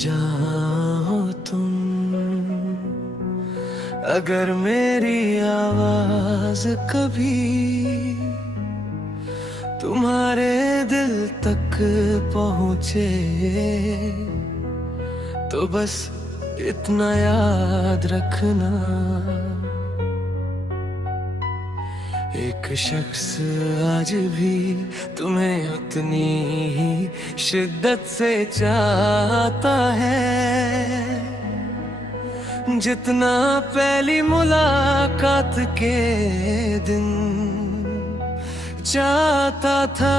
जान हो तुम, अगर मेरी आवाज कभी तुम्हारे दिल तक पहुँचे, तो बस इतना याद रखना, एक शख्स आज भी तुम्हें उतनी ही शिद्दत से चाहता है, जितना पहली मुलाकात के दिन चाहता था।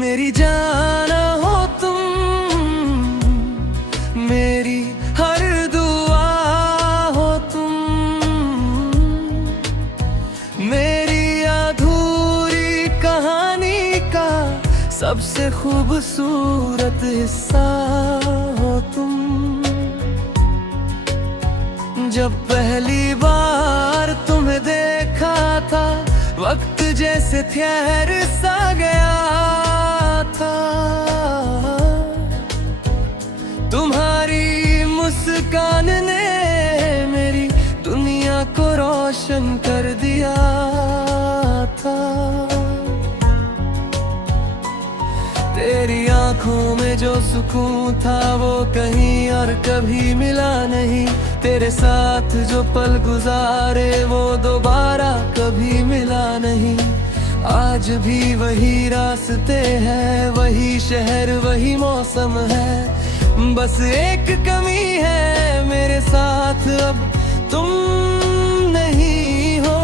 मेरी जान हो तुम, मेरी हर दुआ हो तुम, मेरी अधूरी कहानी का सबसे खूबसूरत हिस्सा हो तुम। जब पहली बार तुम्हें देखा था, वक्त जैसे ठहर सा गया था, तुम्हारी मुस्कान ने मेरी दुनिया को रोशन कर दिया था। तेरी आंखों में जो सुकून था वो कहीं और कभी मिला नहीं, तेरे साथ जो पल गुजारे वो दोबारा कभी मिला नहीं। आज भी वही रास्ते हैं, वही शहर, वही मौसम है, बस एक कमी है मेरे साथ अब तुम नहीं हो।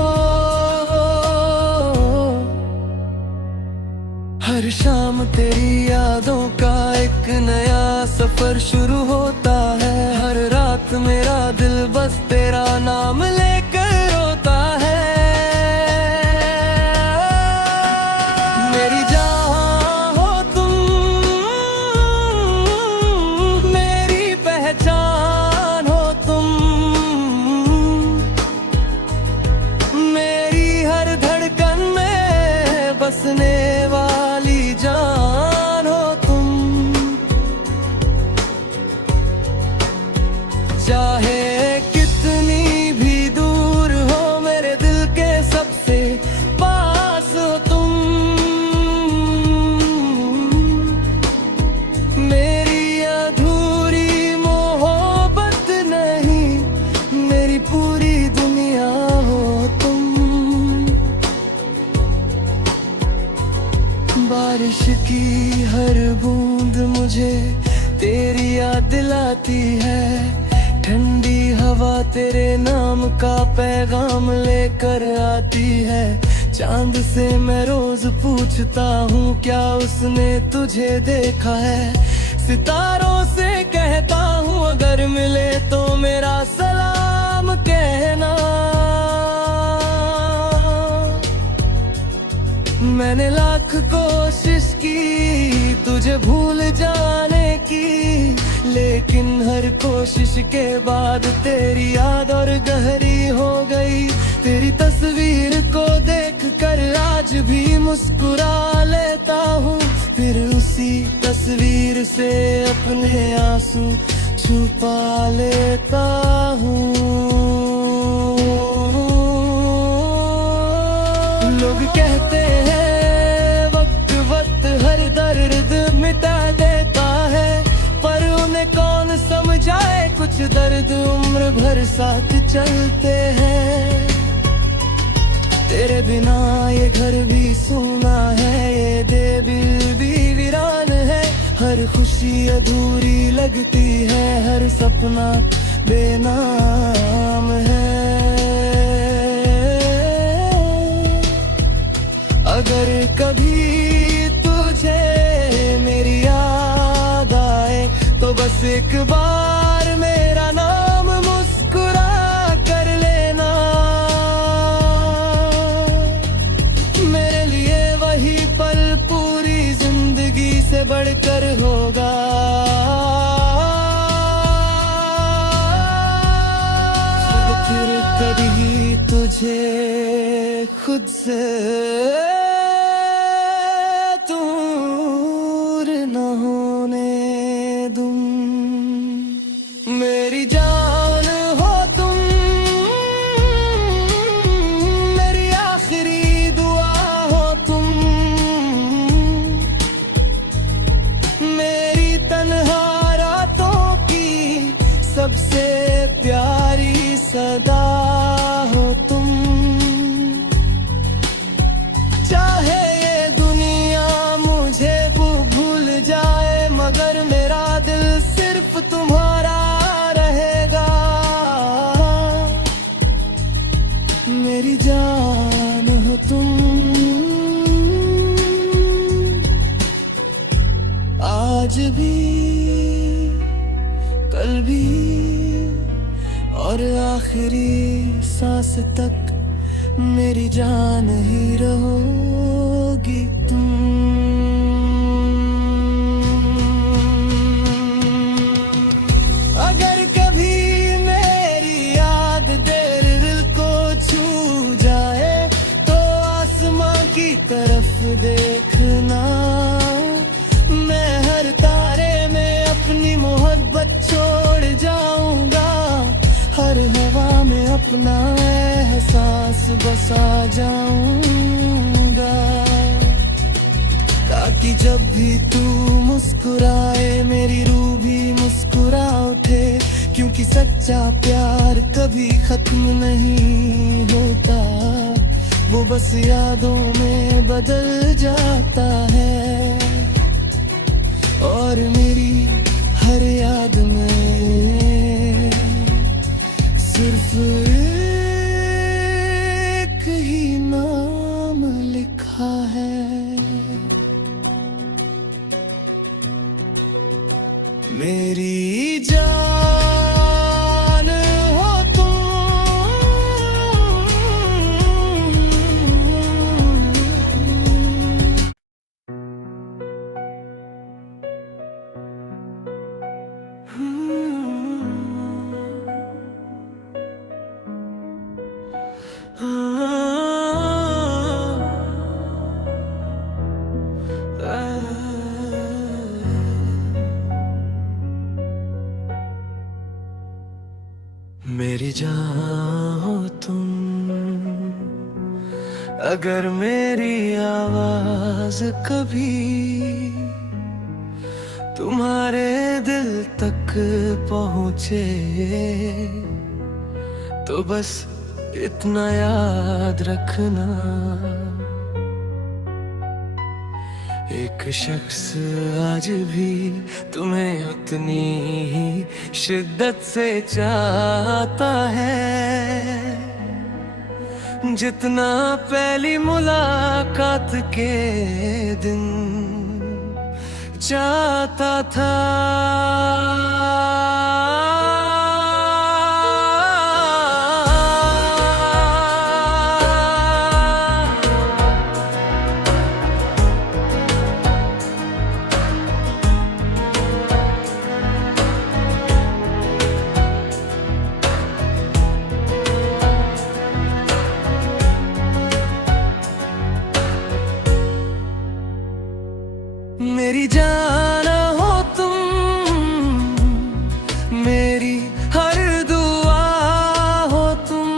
हर शाम तेरी यादों का एक नया सफर शुरू होता है, हर रात मेरा दिल बस तेरा नाम लेकर रोता है। मेरी जान हो तुम, मेरी पहचान हो तुम, मेरी हर धड़कन में बसने वाली जान हो तुम। चाहे कितनी भी दूर हो, मेरे दिल के सबसे पास हो तुम। मेरी अधूरी मोहब्बत नहीं, मेरी पूरी दुनिया हो तुम। बारिश की हर बूंद मुझे तेरी याद दिलाती है, ठंडी हवा तेरे नाम का पैगाम लेकर आती है। चांद से मैं रोज पूछता हूँ क्या उसने तुझे देखा है, सितारों से कहता हूँ अगर मिले तो मेरा सलाम कहना। मैंने लाख कोशिश की तुझे भूल जाने की, लेकिन हर कोशिश के बाद तेरी याद और गहरी हो गई। तेरी तस्वीर को देखकर आज भी मुस्कुरा लेता हूँ, फिर उसी तस्वीर से अपने आंसू छुपा लेता हूँ। लोग कहते हैं वक्त वक्त हर दर्द मिटा देता है, पर उन्हें कौन समझाए कुछ दर्द उम्र भर साथ चलते हैं। तेरे बिना ये घर भी सूना है, ये दिल भी वीरान है, हर खुशी अधूरी लगती है, हर सपना बेनाम है। अगर कभी तुझे मेरी याद आए तो बस एक बार मेरा नाम मुस्कुरा बढ़कर होगा। फिर कभी तुझे खुद से दूर न होने दूं। मेरी जान हो तुम, मेरी आखिरी दुआ हो तुम, मेरी तन्हा रातों की सबसे प्यारी सदा हो तुम। चाहे ये दुनिया मुझे भूल जाए, मगर मेरा दिल सिर्फ तुम्हारा रहेगा। मेरी जान हो तुम, आज भी कल भी और आखिरी सांस तक मेरी जान ही रहोगी तुम। अगर कभी मेरी याद दिल को छू जाए, तो आसमां की तरफ देखना। मैं हर तारे में अपनी मोहब्बत छोड़ जाऊंगा, हर हवा में अपना एहसास बसा जाऊंगा। ताकि जब भी तू मुस्कुराए, मेरी रूह भी मुस्कुरा उठे। क्योंकि सच्चा प्यार कभी खत्म नहीं होता, वो बस यादों में बदल जाता है। और मेरी हर याद में सिर्फ एक ही नाम लिखा है। मेरी जान हो तुम, मेरी जान हो तुम। अगर मेरी आवाज कभी तुम्हारे दिल तक पहुँचे, तो बस इतना याद रखना। एक शख्स आज भी तुम्हें उतनी ही शिद्दत से चाहता है, जितना पहली मुलाकात के दिन चाहता था। मेरी जान हो तुम, मेरी हर दुआ हो तुम,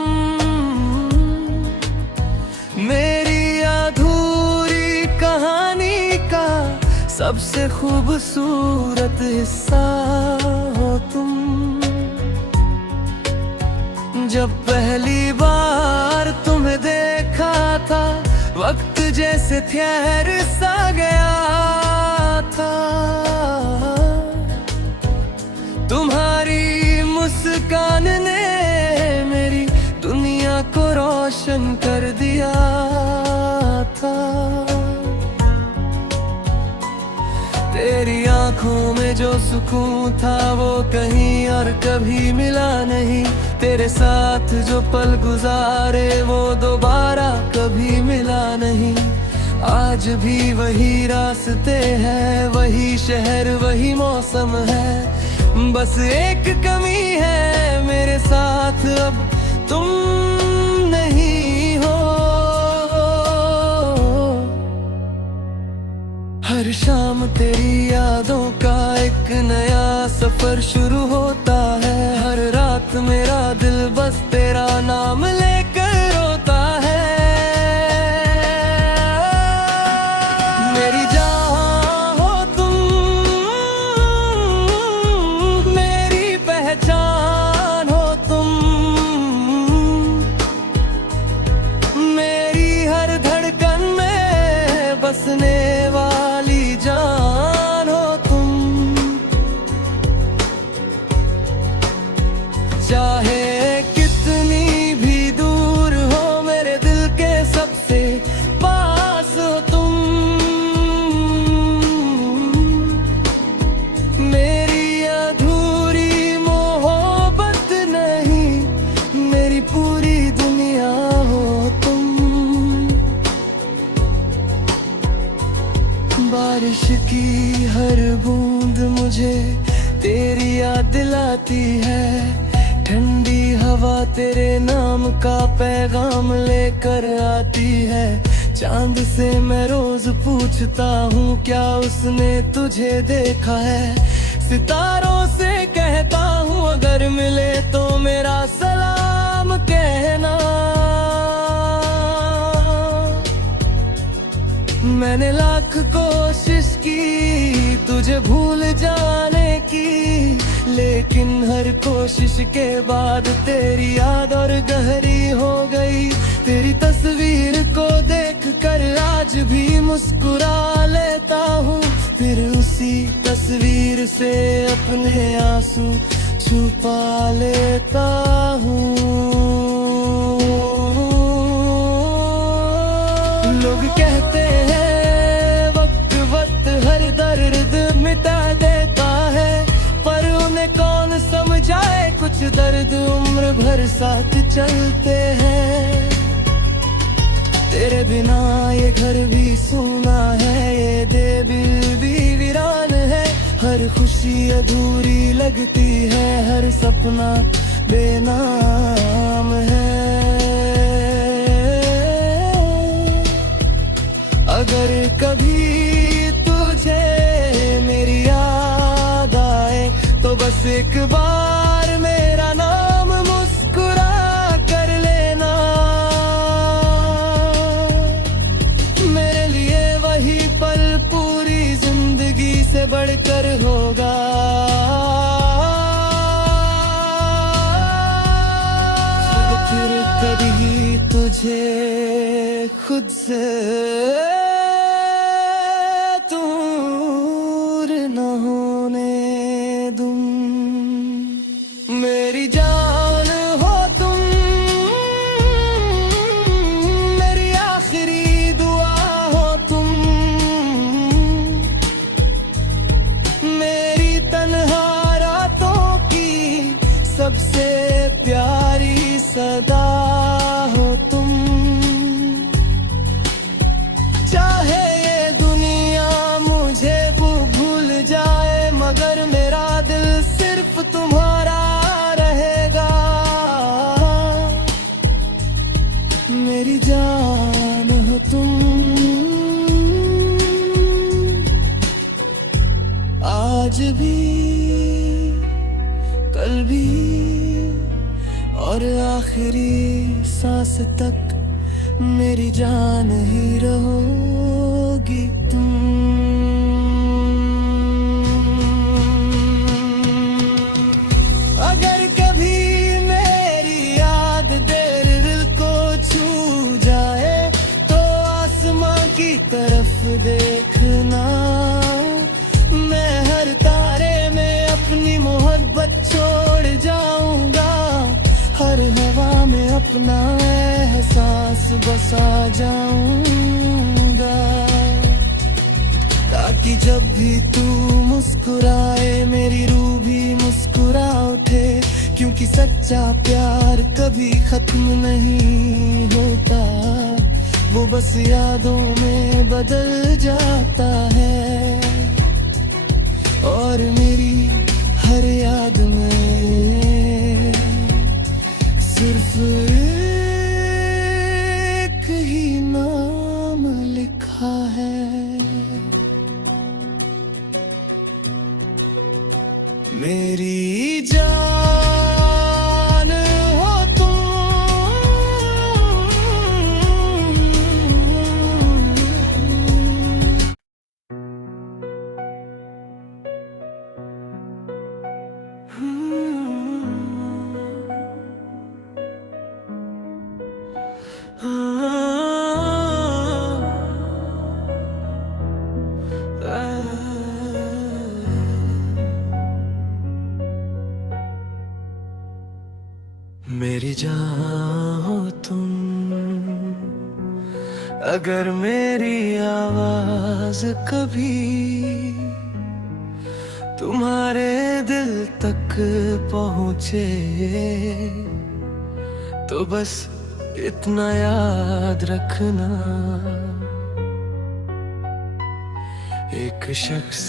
मेरी अधूरी कहानी का सबसे खूबसूरत हिस्सा हो तुम। जब पहली बार तुम्हें देखा था, वक्त जैसे ठहर सा गया था। तुम्हारी मुस्कान ने मेरी दुनिया को रोशन कर दिया था। तेरी आंखों में जो सुकून था, वो कहीं और कभी मिला नहीं। तेरे साथ जो पल गुजारे, वो दोबारा कभी मिला नहीं। आज भी वही रास्ते हैं, वही शहर वही मौसम है। बस एक कमी है मेरे साथ अब तुम नहीं हो। हर शाम तेरी यादों का एक नया सफर शुरू होता है। हर रात मेरा दिल बस तेरा नाम लेकर रोता है। मेरी जहां हो तुम, मेरी पहचान हो तुम, मेरी हर धड़कन में बसने वाली जान हो तुम। चाहे कितनी भी दूर हो, मेरे दिल के सबसे पास हो तुम। मेरी अधूरी मोहब्बत नहीं, मेरी पूरी दुनिया हो तुम। बारिश की हर बूंद मुझे तेरी याद दिलाती है। ठंडी हवा तेरे नाम का पैगाम लेकर आती है। चांद से मैं रोज पूछता हूँ क्या उसने तुझे देखा है। सितारों से कहता हूँ अगर मिले तो मेरा सलाम कहना। मैंने लाख कोशिश की तुझे भूल जाने की, लेकिन हर कोशिश के बाद तेरी याद और गहरी हो गई। तेरी तस्वीर को देखकर आज भी मुस्कुरा लेता हूँ, फिर उसी तस्वीर से अपने आंसू छुपा लेता हूँ। लोग कहते हैं वक्त हर दर्द मिटा देता है, पर उन्हें कौन समझाए कुछ दर्द उम्र भर साथ चलते हैं। तेरे बिना ये घर भी सूना है, ये दिल भी वीरान है। हर खुशी अधूरी लगती है, हर सपना बेनाम है। अगर कभी तुझे मेरी याद आए तो बस एक बार मेरा नाम मुस्कुरा कर लेना। मेरे लिए वही पल पूरी जिंदगी से बढ़कर होगा। फिर कभी तुझे खुद से दूर न होने दूं। मेरी जान हो तुम, मेरी आखिरी दुआ हो तुम, मेरी तन्हा रातों की सबसे प्यारी सदा हो तुम। चाहे ये दुनिया मुझे भूल जाए, मगर मेरा दिल सिर्फ तुम्हारा रहेगा। मेरी जान हो तुम, आज भी कल भी और आखिरी सांस तक मेरी जान ही रहोगी तुम। अगर कभी मेरी याद दिल को छू जाए तो आसमां की तरफ देखना। मैं हर तारे में अपनी मोहब्बत छोड़ जाऊंगा, हर हवा में अपना एहसास बसा जाऊंगा। ताकि जब भी तू मुस्कुराए मेरी रूह भी मुस्कुरा उठे, क्योंकि सच्चा प्यार कभी खत्म नहीं होता। वो बस यादों में बदल जाता है। और मेरी हर याद में सिर्फ एक ही नाम लिखा है। मेरी जान हो तुम, मेरी जान हो तुम, अगर मेरी आवाज कभी तुम्हारे दिल तक पहुँचे, तो बस इतना याद रखना, एक शख्स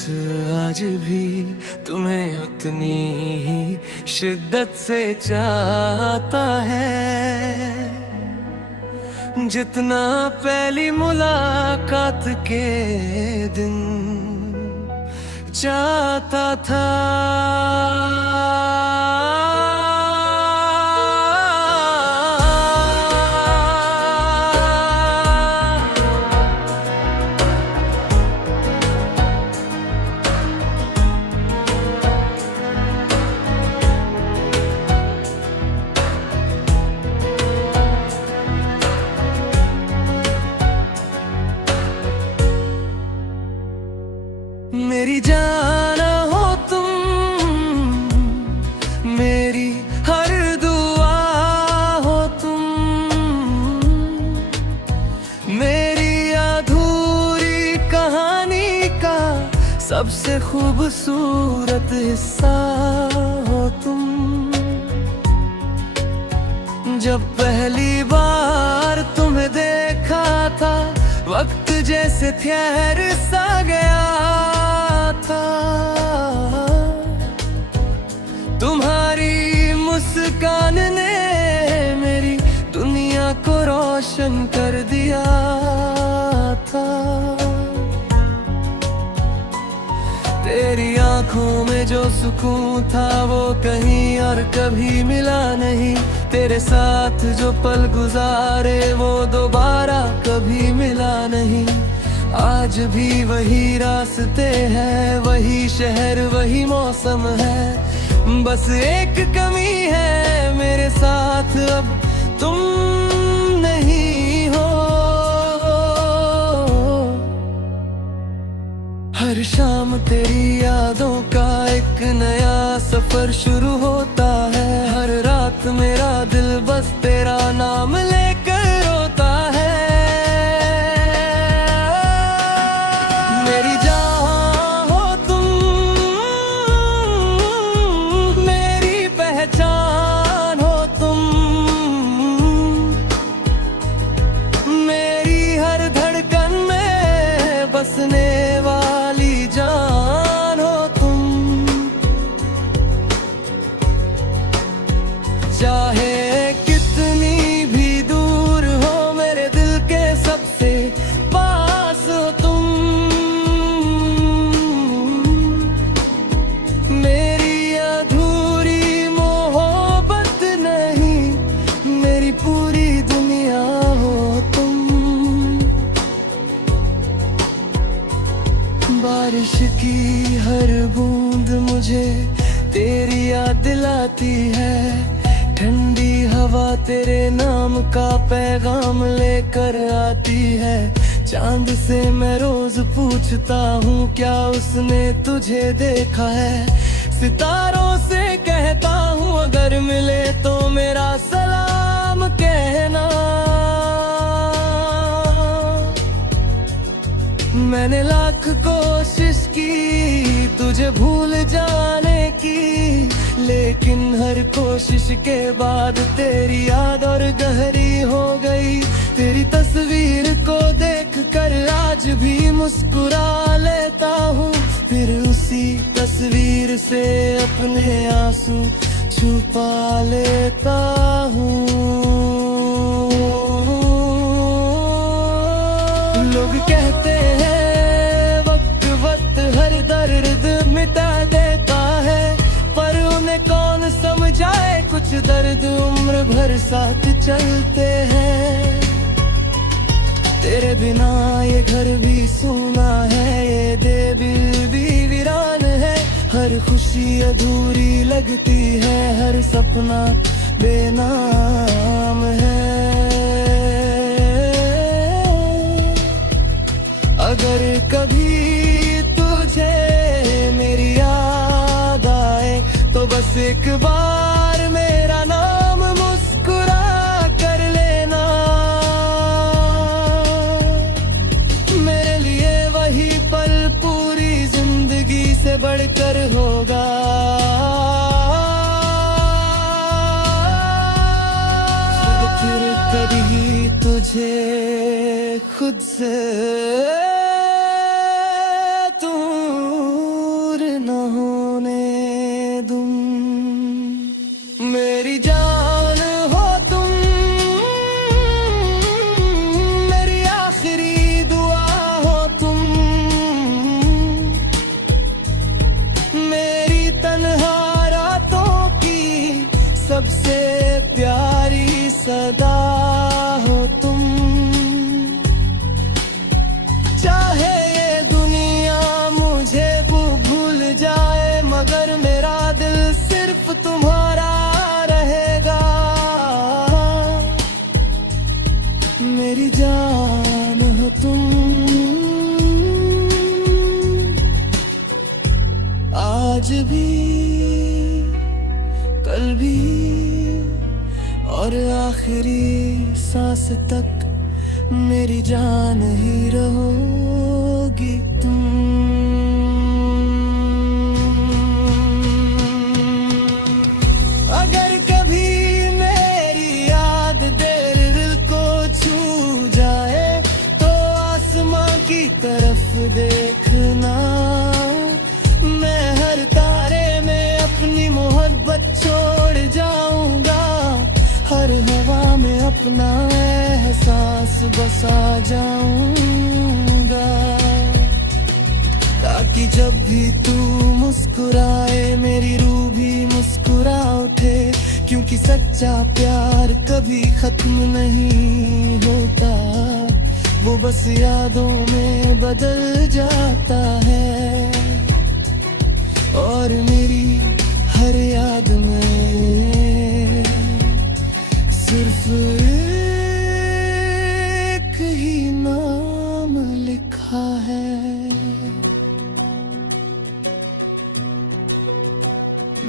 आज भी तुम्हें उतनी ही शिद्दत से चाहता है जितना पहली मुलाकात के दिन चाहता था। मेरी जान हो तुम, मेरी हर दुआ हो तुम, मेरी अधूरी कहानी का सबसे खूबसूरत हिस्सा हो तुम। जब पहली बार तुम्हें देखा था, वक्त जैसे ठहर सा गया था। तुम्हारी मुस्कान ने मेरी दुनिया को रोशन कर दिया था। तेरी आंखों में जो सुकून था वो कहीं और कभी मिला नहीं। तेरे साथ जो पल गुजारे वो दोबारा कभी मिला नहीं। आज भी वही रास्ते हैं, वही शहर, वही मौसम है। बस एक कमी है, मेरे साथ अब तुम नहीं हो। हर शाम तेरी यादों का एक नया सफर शुरू होता है। हर रात मेरा दिल बस तेरा नाम लेकर रोता है। मेरी जान हो तुम, मेरी पहचान हो तुम, मेरी हर धड़कन में बसने वाली जान हो तुम। चाहे कितनी भी दूर हो, मेरे दिल के सबसे पास हो तुम। मेरी अधूरी मोहब्बत नहीं, मेरी पूरी दुनिया हो तुम। बारिश की हर बूंद मुझे तेरी याद दिलाती है। ठंडी हवा तेरे नाम का पैगाम लेकर आती है। चांद से मैं रोज पूछता हूँ क्या उसने तुझे देखा है। सितारों से कहता हूँ अगर मिले तो मेरा सलाम कहना। मैंने लाख कोशिश की तुझे भूल जाने की, लेकिन हर कोशिश के बाद तेरी याद और गहरी हो गई। तेरी तस्वीर को देख कर आज भी मुस्कुरा लेता हूँ, फिर उसी तस्वीर से अपने आंसू छुपा लेता हूँ। लोग कहते हैं वक्त वक्त हर दर्द मिटा देता है, पर उन्हें कौन समझाए कुछ दर्द उम्र भर साथ चलते हैं। तेरे बिना ये घर भी सूना है, ये दिल भी वीरान है, हर खुशी अधूरी लगती है, हर सपना बेनाम है। अगर कभी तुझे मेरी याद आए तो बस एक बार मेरा नाम मुस्कुरा कर लेना, मेरे लिए वही पल पूरी जिंदगी से बढ़कर होगा। फिर कभी तुझे खुद से दूर न होने दूं। मेरी जान हो तुम, मेरी आखिरी दुआ हो तुम, मेरी तन्हा रातों की सबसे प्यारी सदा हो तुम। चाहे ये दुनिया मुझे भूल जाए, मगर मेरा दिल सिर्फ तुम्हारा रहेगा। मेरी जान हो तुम, आज भी कल भी और आखिरी सांस तक मेरी जान ही रहोगी तुम। अगर कभी मेरी याद दिल को छू जाए तो आसमां की तरफ देखना, मैं हर तारे में अपनी मोहब्बत छोड़ जाऊंगा, हर हवा में अपना एहसास बसा जाऊंगा, ताकि जब भी तू मुस्कुराए मेरी रूह भी मुस्कुरा उठे। क्योंकि सच्चा प्यार कभी खत्म नहीं होता, वो बस यादों में बदल जाता है। और मेरी हर याद में सिर्फ एक ही नाम लिखा है,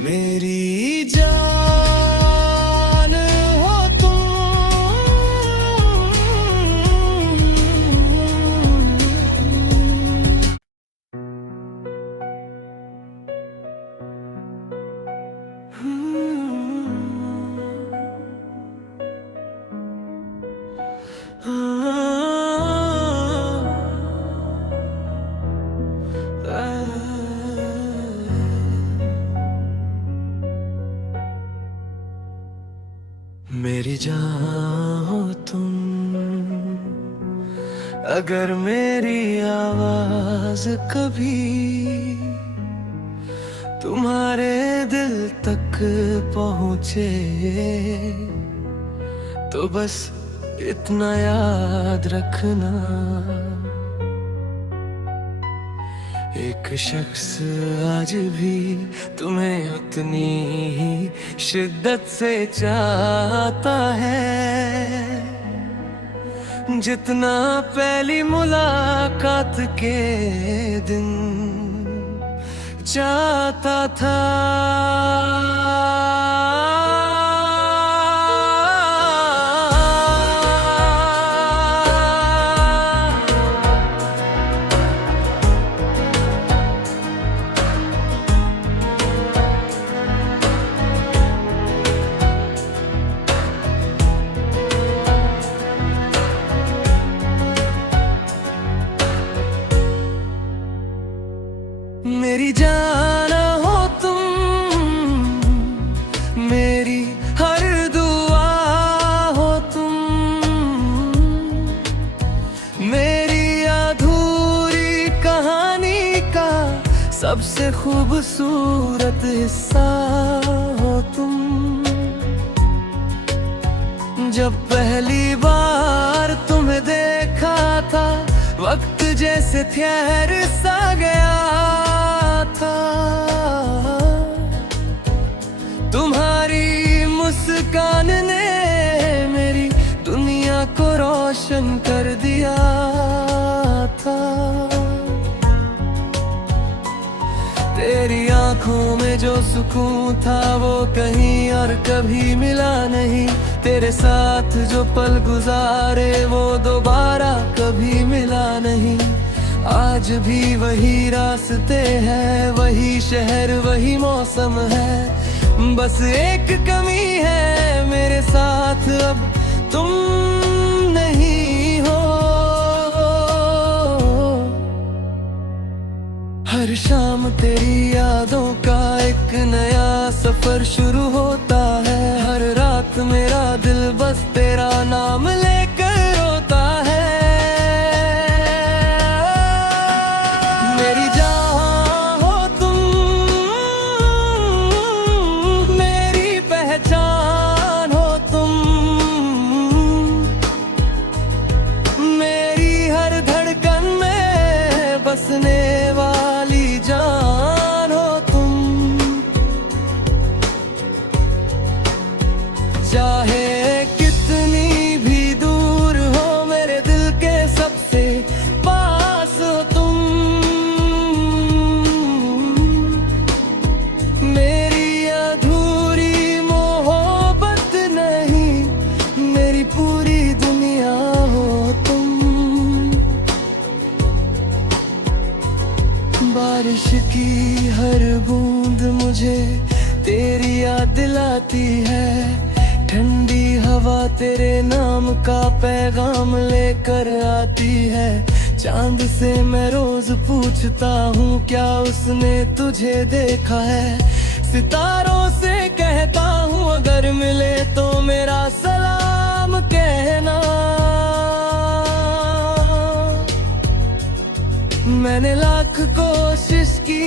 मेरी जान हो तुम। मेरी जान हो तुम, अगर मेरी आवाज कभी तुम्हारे दिल तक पहुँचे तो बस इतना याद रखना, एक शख्स आज भी तुम्हें उतनी ही शिद्दत से चाहता है जितना पहली मुलाकात के दिन चाहता था। मेरी जान हो तुम, मेरी हर दुआ हो तुम, मेरी अधूरी कहानी का सबसे खूबसूरत हिस्सा हो तुम। जब पहली बार तुम्हें देखा था, वक्त जैसे ठहर सा गया था। तुम्हारी मुस्कान ने मेरी दुनिया को रोशन कर दिया था। तेरी आंखों में जो सुकून था वो कहीं और कभी मिला नहीं। तेरे साथ जो पल गुजारे वो दोबारा कभी मिला नहीं। आज भी वही रास्ते हैं, वही शहर, वही मौसम है। बस एक कमी है, मेरे साथ अब तुम नहीं हो। हर शाम तेरी यादों का एक नया सफर शुरू होता है। हर रात मेरा दिल बस तेरा नाम लेकर रोता है। मेरी जान हो तुम, मेरी पहचान हो तुम, मेरी हर धड़कन में बसने वाली जान हो तुम। चाहे कितनी भी दूर हो, मेरे दिल के सबसे पास हो तुम। मेरी अधूरी मोहब्बत नहीं, मेरी पूरी दुनिया हो तुम। बारिश की हर बूंद मुझे तेरी याद दिलाती है। ठंडी हवा तेरे नाम का पैगाम लेकर आती है। चांद से मैं रोज पूछता हूँ क्या उसने तुझे देखा है। सितारों से कहता हूँ अगर मिले तो मेरा सलाम कहना। मैंने लाख कोशिश की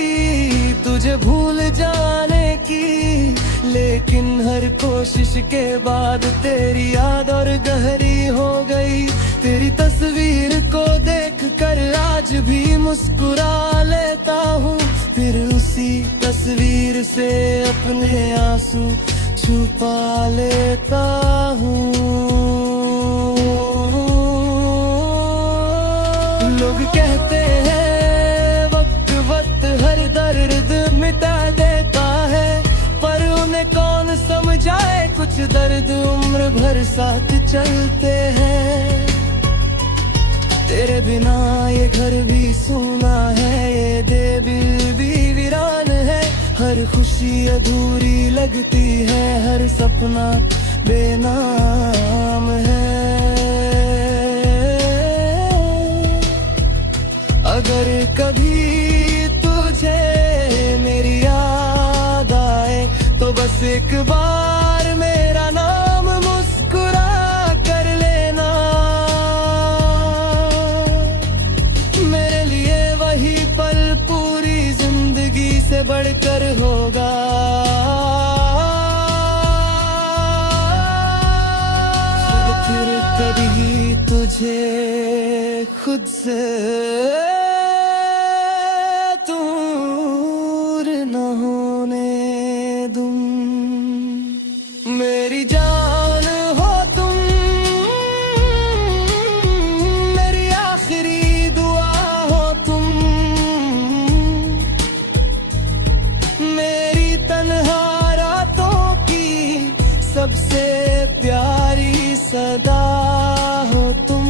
तुझे भूल जाने की, लेकिन हर कोशिश के बाद तेरी याद और गहरी हो गई। तेरी तस्वीर को देखकर आज भी मुस्कुरा लेता हूँ, फिर उसी तस्वीर से अपने आंसू छुपा लेता हूँ। लोग कहते हैं वक्त वक्त हर दर्द मिटा देता है, पर उन्हें कौन समझाए कुछ दर्द उम्र भर साथ चलते हैं। तेरे बिना ये घर भी सूना है, ये दिल भी वीरान है। हर खुशी अधूरी लगती है, हर सपना बेनाम है। अगर कभी तुझे मेरी याद आए तो बस एक बार मेरा नाम मुस्कुरा कर लेना। मेरे लिए वही पल पूरी जिंदगी से बढ़कर होगा। फिर कभी तुझे खुद से दूर न होने दूं। मेरी जान हो तुम, मेरी आखिरी दुआ हो तुम, मेरी तन्हा रातों की सबसे प्यारी सदा हो तुम।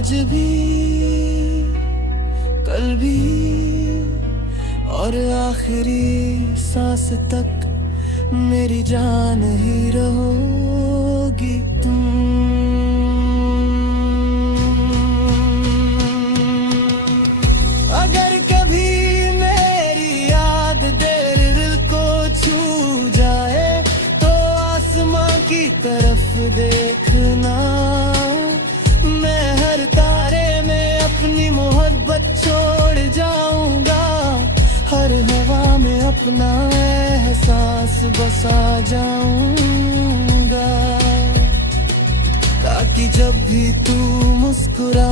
आज भी, कल भी और आखिरी सांस तक मेरी जान ही रहोगी तुम। अगर कभी मेरी याद दिल को छू जाए तो आसमां की तरफ देखना, मैं हर तारे में अपनी मोहब्बत छोड़ जाऊंगा, हर हवा में अपना एहसास बसा जाऊंगा, ताकि जब भी तू मुस्कुरा